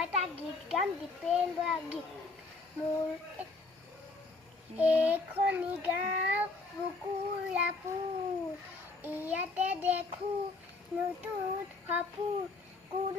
এটা গীত গাম দীপেন বৰা গীত মোৰ এখনি গাঁও বুকুৰাপুৰ ইয়াতে দেখোঁ নতুন সপোন কোনো